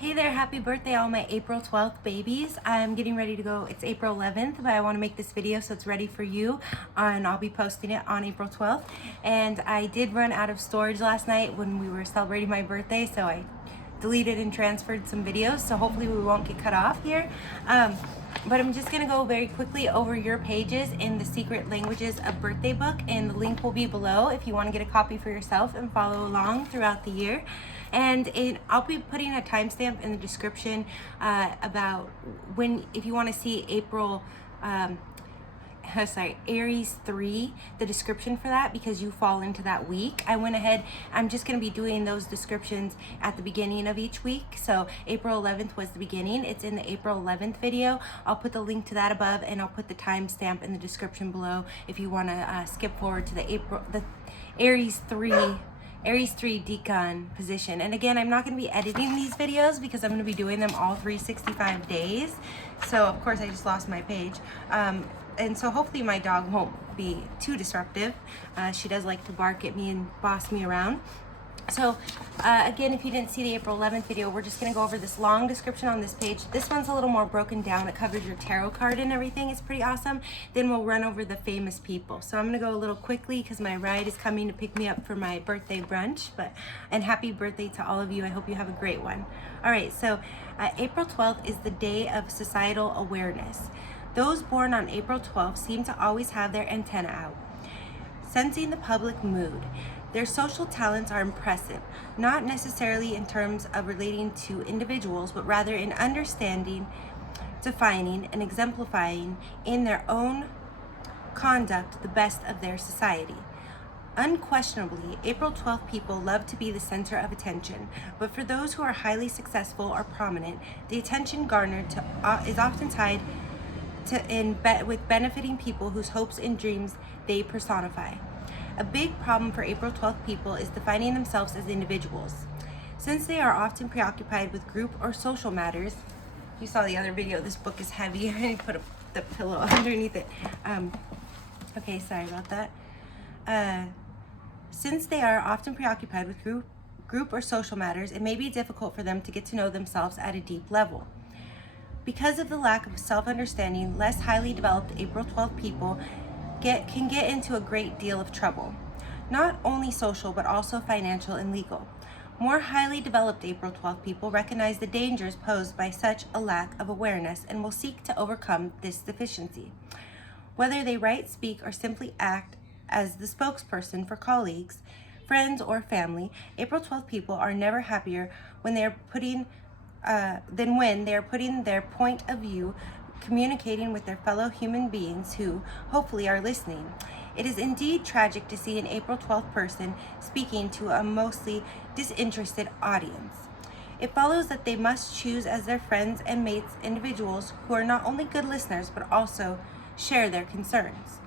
Hey there, happy birthday all my April 12th babies. I'm getting ready to go, it's April 11th, but I want to make this video so it's ready for you, and I'll be posting it on April 12th. And I did run out of storage last night when we were celebrating my birthday, so I deleted and transferred some videos, so hopefully we won't get cut off here. But I'm just gonna go very quickly over your pages in the Secret Languages of Birthday book, and the link will be below if you want to get a copy for yourself and follow along throughout the year. And I'll be putting a timestamp in the description about when, if you want to see April, Aries 3, the description for that, because you fall into that week. I went ahead, I'm just going to be doing those descriptions at the beginning of each week. So April 11th was the beginning. It's in the April 11th video. I'll put the link to that above, and I'll put the timestamp in the description below if you want to skip forward to the Aries 3 decon position. And again, I'm not going to be editing these videos because I'm going to be doing them all 365 days. So of course I just lost my page. And so hopefully my dog won't be too disruptive. She does like to bark at me and boss me around. So again, if you didn't see the April 11th video, we're just going to go over this long description on this page. This one's a little more broken down. It covers your tarot card and everything. It's pretty awesome. Then we'll run over the famous people. So I'm going to go a little quickly because my ride is coming to pick me up for my birthday brunch. And happy birthday to all of you. I hope you have a great one. All right, so April 12th is the day of societal awareness. Those born on April 12th seem to always have their antenna out, sensing the public mood. Their social talents are impressive, not necessarily in terms of relating to individuals, but rather in understanding, defining, and exemplifying in their own conduct the best of their society. Unquestionably, April 12th people love to be the center of attention, but for those who are highly successful or prominent, the attention garnered is often tied with benefiting people whose hopes and dreams they personify. A big problem for April 12th people is defining themselves as individuals. Since they are often preoccupied with group or social matters, you saw the other video, this book is heavy. I need to put the pillow underneath it. Okay, sorry about that. Since they are often preoccupied with group or social matters, it may be difficult for them to get to know themselves at a deep level. Because of the lack of self-understanding, less highly developed April 12th people can get into a great deal of trouble, not only social but also financial and legal. More highly developed April 12th people recognize the dangers posed by such a lack of awareness and will seek to overcome this deficiency. Whether they write, speak, or simply act as the spokesperson for colleagues, friends, or family, April 12th people are never happier when they are putting their point of view, communicating with their fellow human beings who, hopefully, are listening. It is indeed tragic to see an April 12th person speaking to a mostly disinterested audience. It follows that they must choose as their friends and mates individuals who are not only good listeners, but also share their concerns.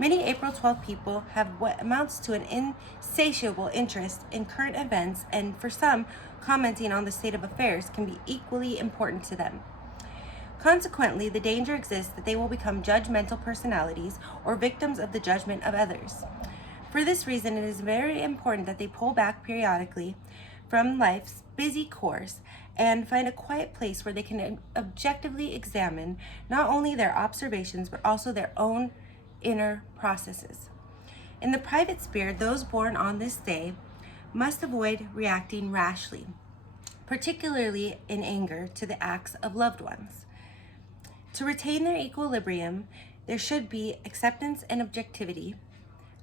Many April 12th people have what amounts to an insatiable interest in current events, and for some, commenting on the state of affairs can be equally important to them. Consequently, the danger exists that they will become judgmental personalities or victims of the judgment of others. For this reason, it is very important that they pull back periodically from life's busy course and find a quiet place where they can objectively examine not only their observations, but also their own inner processes. In the private sphere, those born on this day must avoid reacting rashly, particularly in anger, to the acts of loved ones. To retain their equilibrium, there should be acceptance and objectivity.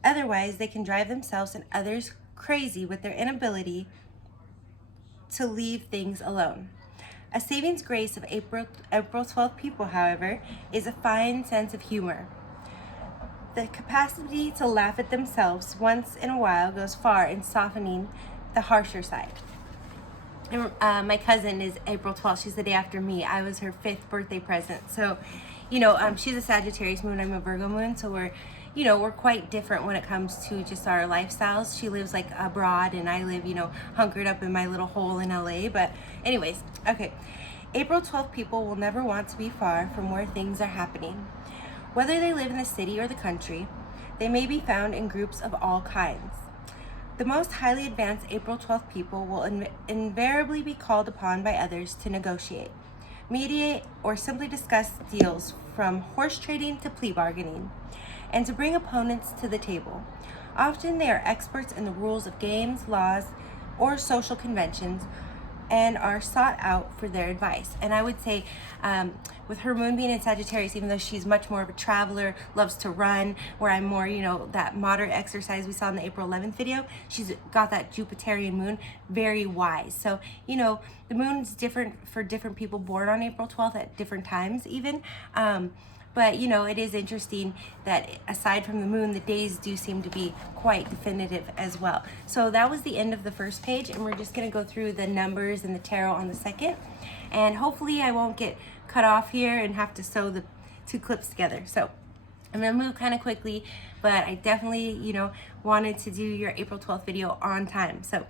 Otherwise, they can drive themselves and others crazy with their inability to leave things alone. A saving grace of April 12th people, however, is a fine sense of humor. The capacity to laugh at themselves once in a while goes far in softening the harsher side. My cousin is April 12th. She's the day after me. I was her 5th birthday present. So, she's a Sagittarius moon. I'm a Virgo moon. So we're quite different when it comes to just our lifestyles. She lives like abroad and I live, hunkered up in my little hole in LA. But anyways, okay. April 12th people will never want to be far from where things are happening. Whether they live in the city or the country, they may be found in groups of all kinds. The most highly advanced April 12th people will invariably be called upon by others to negotiate, mediate, or simply discuss deals from horse trading to plea bargaining, and to bring opponents to the table. Often they are experts in the rules of games, laws, or social conventions, and are sought out for their advice. And I would say with her moon being in Sagittarius, even though she's much more of a traveler, loves to run, where I'm more, that moderate exercise we saw in the April 11th video, she's got that Jupiterian moon, very wise. So, the moon's different for different people born on April 12th at different times even. But, it is interesting that aside from the moon, the days do seem to be quite definitive as well. So that was the end of the first page, and we're just going to go through the numbers and the tarot on the second. And hopefully I won't get cut off here and have to sew the two clips together. So I'm going to move kind of quickly, but I definitely, wanted to do your April 12th video on time. So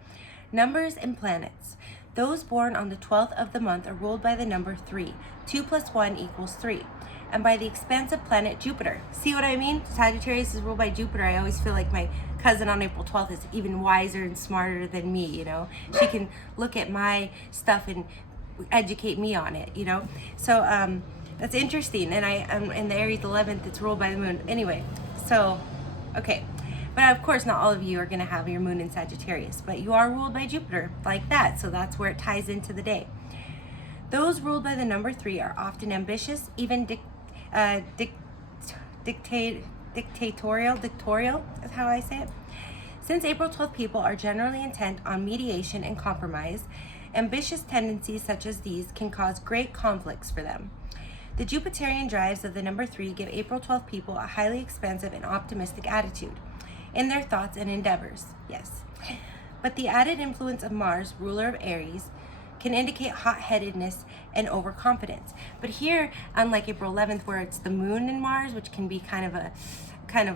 numbers and planets. Those born on the 12th of the month are ruled by the number 3. 2 plus 1 equals 3. And by the expansive planet Jupiter. See what I mean? Sagittarius is ruled by Jupiter. I always feel like my cousin on April 12th is even wiser and smarter than me, She can look at my stuff and educate me on it, So that's interesting. And I am in the Aries 11th, it's ruled by the moon. Anyway, so, okay. But of course, not all of you are going to have your moon in Sagittarius, but you are ruled by Jupiter like that. So that's where it ties into the day. Those ruled by the number 3 are often ambitious, even dictatorial is how I say it. Since April 12th people are generally intent on mediation and compromise, ambitious tendencies such as these can cause great conflicts for them. The Jupiterian drives of the number 3 give April 12th people a highly expansive and optimistic attitude in their thoughts and endeavors, yes. But the added influence of Mars, ruler of Aries, can indicate hot-headedness and overconfidence. But here, unlike April 11th, where it's the moon and Mars, which can be kind of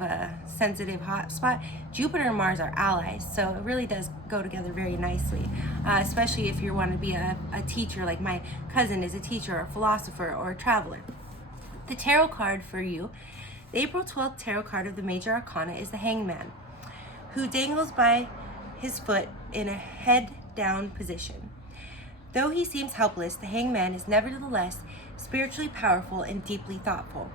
a sensitive hot spot, Jupiter and Mars are allies, so it really does go together very nicely, especially if you want to be a teacher, like my cousin is a teacher, or a philosopher, or a traveler. The tarot card for you, the April 12th tarot card of the Major Arcana is the Hangman, who dangles by his foot in a head-down position. Though he seems helpless, the Hangman is nevertheless spiritually powerful and deeply thoughtful.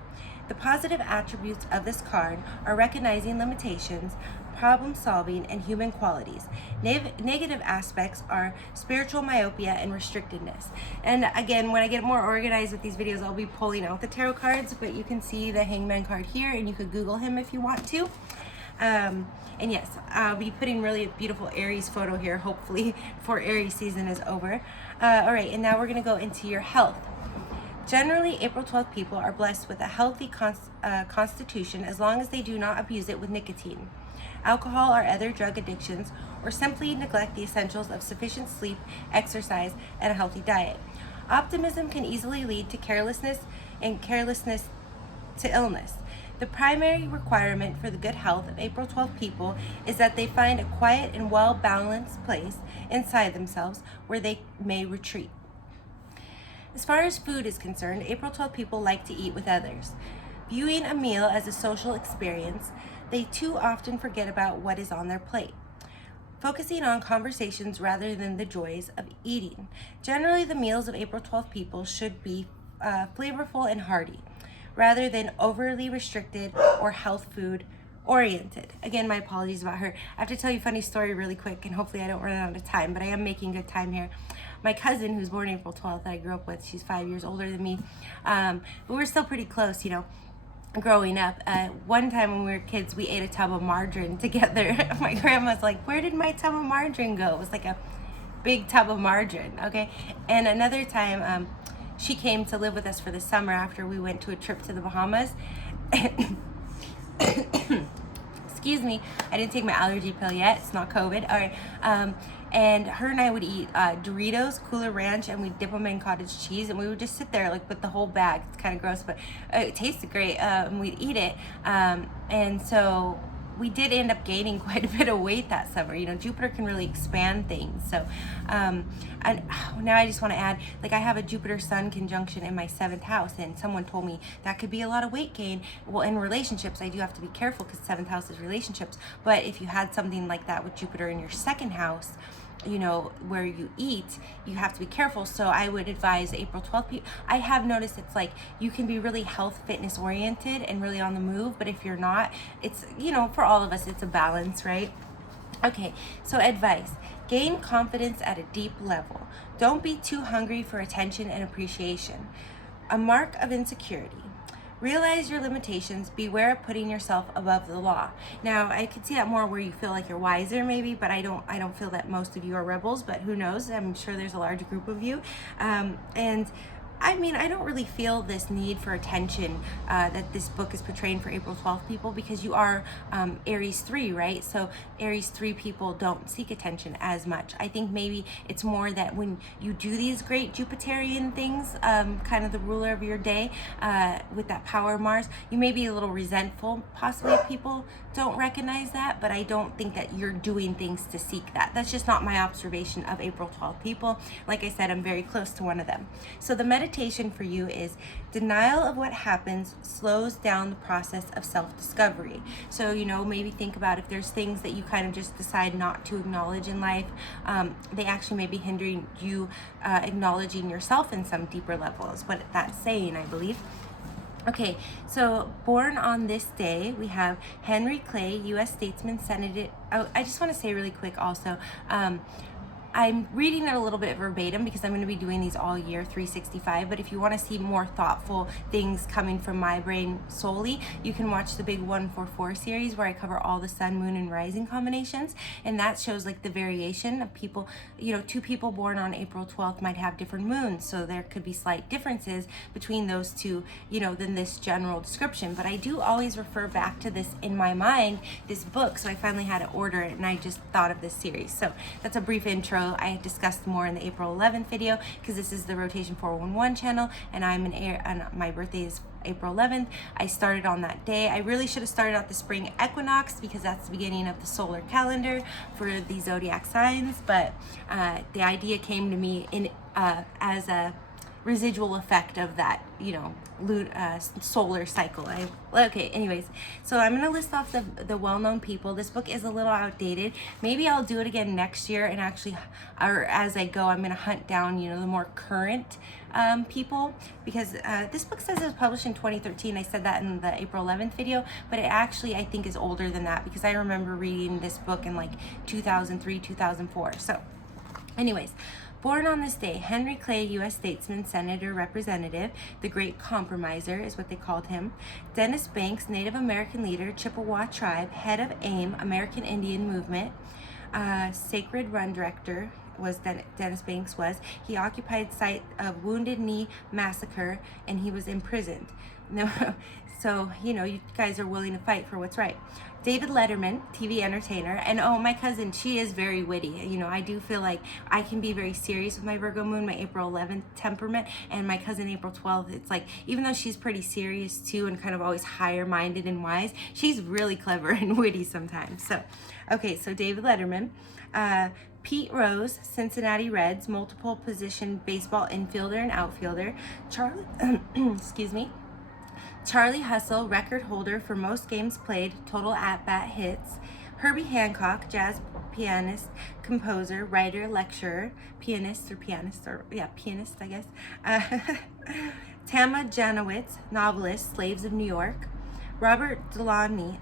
The positive attributes of this card are recognizing limitations, problem solving, and human qualities. Negative aspects are spiritual myopia and restrictedness. And again, when I get more organized with these videos, I'll be pulling out the tarot cards, but you can see the Hangman card here, and you could Google him if you want to. And yes, I'll be putting really beautiful Aries photo here, hopefully, before Aries season is over. All right, and now we're going to go into your health. Generally, April 12th people are blessed with a healthy constitution as long as they do not abuse it with nicotine, alcohol, or other drug addictions, or simply neglect the essentials of sufficient sleep, exercise, and a healthy diet. Optimism can easily lead to carelessness, and carelessness to illness. The primary requirement for the good health of April 12th people is that they find a quiet and well-balanced place inside themselves where they may retreat. As far as food is concerned, April 12th people like to eat with others. Viewing a meal as a social experience, they too often forget about what is on their plate, focusing on conversations rather than the joys of eating. Generally, the meals of April 12th people should be flavorful and hearty, rather than overly restricted or health food oriented. Again, my apologies about her. I have to tell you a funny story really quick, and hopefully I don't run out of time, but I am making good time here. My cousin, who's born April 12th, that I grew up with, she's 5 years older than me, but we're still pretty close, growing up. One time when we were kids, we ate a tub of margarine together. My grandma's like, where did my tub of margarine go? It was like a big tub of margarine, okay? And another time, she came to live with us for the summer after we went to a trip to the Bahamas. Excuse me, I didn't take my allergy pill yet. It's not COVID. All right. And her and I would eat Doritos, Cooler Ranch, and we'd dip them in cottage cheese, and we would just sit there like with the whole bag. It's kind of gross, but it tasted great, and we'd eat it. And so we did end up gaining quite a bit of weight that summer. You know, Jupiter can really expand things. So, and now I just want to add, like, I have a Jupiter Sun conjunction in my 7th house, and someone told me that could be a lot of weight gain. Well, in relationships, I do have to be careful because 7th house is relationships. But if you had something like that with Jupiter in your 2nd house, you know, where you eat, you have to be careful. So I would advise April 12th. I have noticed it's like you can be really health, fitness oriented and really on the move, but if you're not, it's, you know, for all of us, it's a balance, right? Okay, so advice: gain confidence at a deep level. Don't be too hungry for attention and appreciation. A mark of insecurity. Realize your limitations. Beware of putting yourself above the law. Now, I could see that more where you feel like you're wiser, maybe, but I don't feel that most of you are rebels. But who knows? I'm sure there's a large group of you, and I mean, I don't really feel this need for attention that this book is portraying for April 12th people, because you are Aries 3, right? So Aries 3 people don't seek attention as much. I think maybe it's more that when you do these great Jupiterian things, kind of the ruler of your day, with that power of Mars, you may be a little resentful, possibly, if people don't recognize that, but I don't think that you're doing things to seek that. That's just not my observation of April 12th people. Like I said, I'm very close to one of them. So the meditation for you is: denial of what happens slows down the process of self-discovery. So, you know, maybe think about if there's things that you kind of just decide not to acknowledge in life, they actually may be hindering you acknowledging yourself in some deeper levels. What that's saying, I believe. Okay, so born on this day, we have Henry Clay, U.S. statesman, senator. Oh, I just want to say really quick also, I'm reading it a little bit verbatim because I'm going to be doing these all year, 365. But if you want to see more thoughtful things coming from my brain solely, you can watch the big 144 series where I cover all the sun, moon, and rising combinations. And that shows like the variation of people. You know, 2 people born on April 12th might have different moons. So there could be slight differences between those two, you know, than this general description. But I do always refer back to this in my mind, this book. So I finally had to order it, and I just thought of this series. So that's a brief intro. I discussed more in the April 11th video because this is the Rotation 411 channel, and I'm and my birthday is April 11th. I started on that day. I really should have started out the spring equinox because that's the beginning of the solar calendar for the zodiac signs, but the idea came to me in as a residual effect of that, you know, solar cycle. Okay, anyways, so I'm gonna list off the well-known people. This book is a little outdated. Maybe I'll do it again next year, and actually, or as I go, I'm gonna hunt down, you know, the more current people, because this book says it was published in 2013. I said that in the April 11th video, but it actually, I think, is older than that because I remember reading this book in like 2003, 2004. So anyways, born on this day, Henry Clay, U.S. statesman, senator, representative, the great compromiser is what they called him. Dennis Banks, Native American leader, Chippewa tribe, head of AIM, American Indian movement, sacred run director was Dennis Banks was. He occupied site of Wounded Knee massacre, and he was imprisoned. No, so, you know, you guys are willing to fight for what's right. David Letterman, TV entertainer, and oh, my cousin, she is very witty. You know, I do feel like I can be very serious with my Virgo moon, my April 11th temperament, and my cousin April 12th, it's like, even though she's pretty serious too and kind of always higher minded and wise, she's really clever and witty sometimes. So, okay, so David Letterman. Pete Rose, Cincinnati Reds, multiple position baseball infielder and outfielder. Excuse me. Charlie Hustle, record holder for most games played, total at-bat hits. Herbie Hancock, jazz pianist, composer, writer, lecturer, pianist, I guess. Tama Janowitz, novelist, Slaves of New York. Robert Delaunay,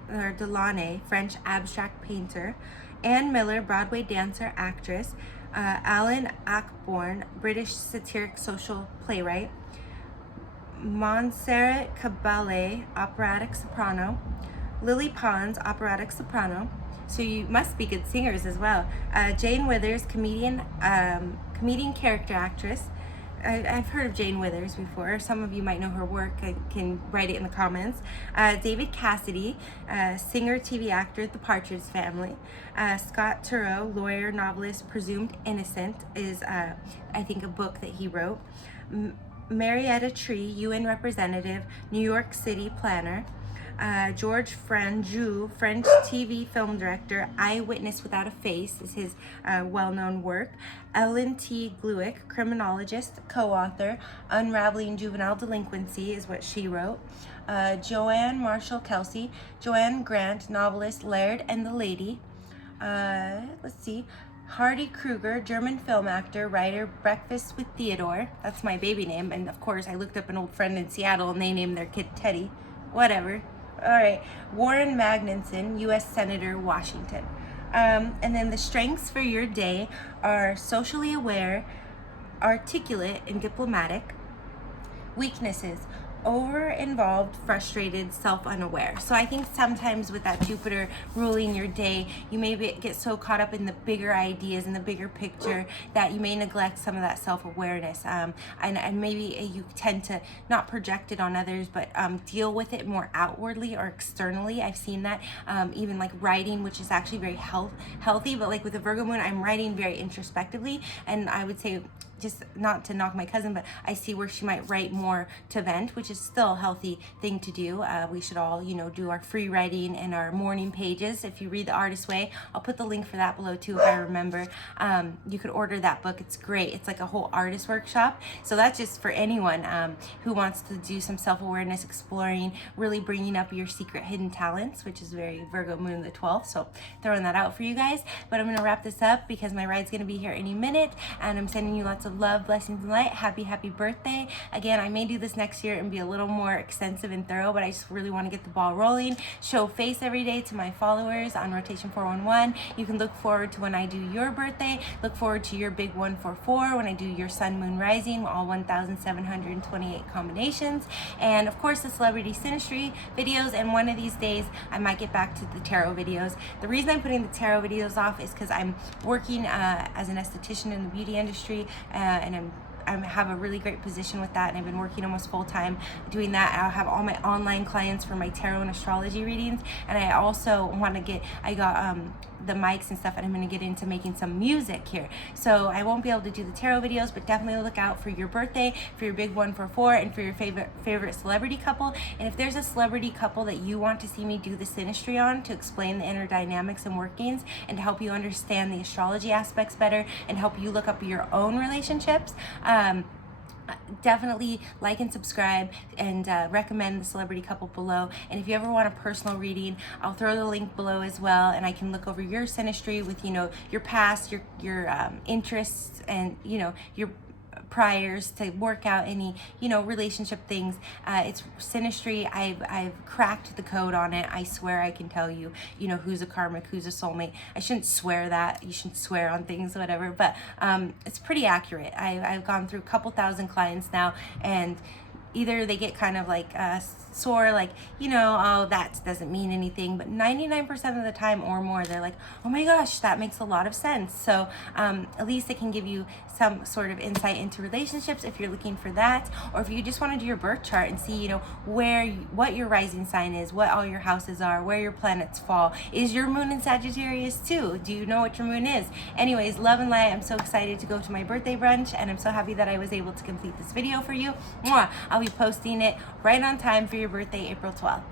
French abstract painter. Anne Miller, Broadway dancer, actress. Alan Ayckbourn, British satiric social playwright. Montserrat Caballé, operatic soprano. Lily Pons, operatic soprano. So you must be good singers as well. Jane Withers, comedian character actress. I've heard of Jane Withers before. Some of you might know her work. I can write it in the comments. David Cassidy, singer, TV actor, The Partridge Family. Scott Turow, lawyer, novelist, presumed innocent, is I think a book that he wrote. Marietta Tree, UN representative, New York City planner. George Franju, French TV film director. Eyewitness Without a Face is his well-known work. Ellen T. Gluick, criminologist, co-author. Unraveling Juvenile Delinquency is what she wrote. Joanne Marshall Kelsey, Joanne Grant, novelist, Laird and the Lady. Let's see. Hardy Kruger, German film actor, writer, Breakfast with Theodore. That's my baby name. And of course, I looked up an old friend in Seattle and they named their kid Teddy. Whatever. All right. Warren Magnuson, U.S. Senator, Washington. And then the strengths for your day are socially aware, articulate, and diplomatic. Weaknesses: over-involved, frustrated, self-unaware. So I think sometimes with that Jupiter ruling your day, you may get so caught up in the bigger ideas and the bigger picture that you may neglect some of that self-awareness. And maybe you tend to not project it on others, but deal with it more outwardly or externally. I've seen that even like writing, which is actually very healthy, but like with the Virgo moon, I'm writing very introspectively. And I would say, just not to knock my cousin, but I see where she might write more to vent, which is still a healthy thing to do. We should all, do our free writing and our morning pages. If you read The Artist's Way, I'll put the link for that below too, if I remember. You could order that book. It's great. It's like a whole artist workshop. So that's just for anyone who wants to do some self-awareness, exploring, really bringing up your secret hidden talents, which is very Virgo moon the 12th. So throwing that out for you guys. But I'm going to wrap this up because my ride's going to be here any minute, and I'm sending you lots of love, blessings, and light. Happy birthday. Again, I may do this next year and be a little more extensive and thorough, but I just really want to get the ball rolling. Show face every day to my followers on Rotation 411. You can look forward to when I do your birthday. Look forward to your big 144 when I do your sun, moon, rising, all 1,728 combinations. And of course, the celebrity synastry videos. And one of these days, I might get back to the tarot videos. The reason I'm putting the tarot videos off is because I'm working as an esthetician in the beauty industry, and I have a really great position with that, and I've been working almost full time doing that. I'll have all my online clients for my tarot and astrology readings, and I also want to I got the mics and stuff, and I'm going to get into making some music here. So I won't be able to do the tarot videos, but definitely look out for your birthday, for your big 144, and for your favorite celebrity couple. And if there's a celebrity couple that you want to see me do the synastry on to explain the inner dynamics and workings and to help you understand the astrology aspects better and help you look up your own relationships, definitely like and subscribe, and recommend the celebrity couple below. And if you ever want a personal reading, I'll throw the link below as well, and I can look over your synastry with your past, your interests, and your priors to work out any relationship things. It's synastry. I've cracked the code on it. I swear I can tell you who's a karmic, who's a soulmate. I shouldn't swear that. You shouldn't swear on things, whatever, but it's pretty accurate. I've gone through a couple thousand clients now, and either they get kind of like sore, like, oh, that doesn't mean anything, but 99% of the time or more, they're like, oh my gosh, that makes a lot of sense. So at least it can give you some sort of insight into relationships if you're looking for that, or if you just want to do your birth chart and see, what your rising sign is, what all your houses are, where your planets fall. Is your moon in Sagittarius too? Do you know what your moon is? Anyways, love and light. I'm so excited to go to my birthday brunch, and I'm so happy that I was able to complete this video for you. Mwah! I'll be posting it right on time for your birthday, April 12th.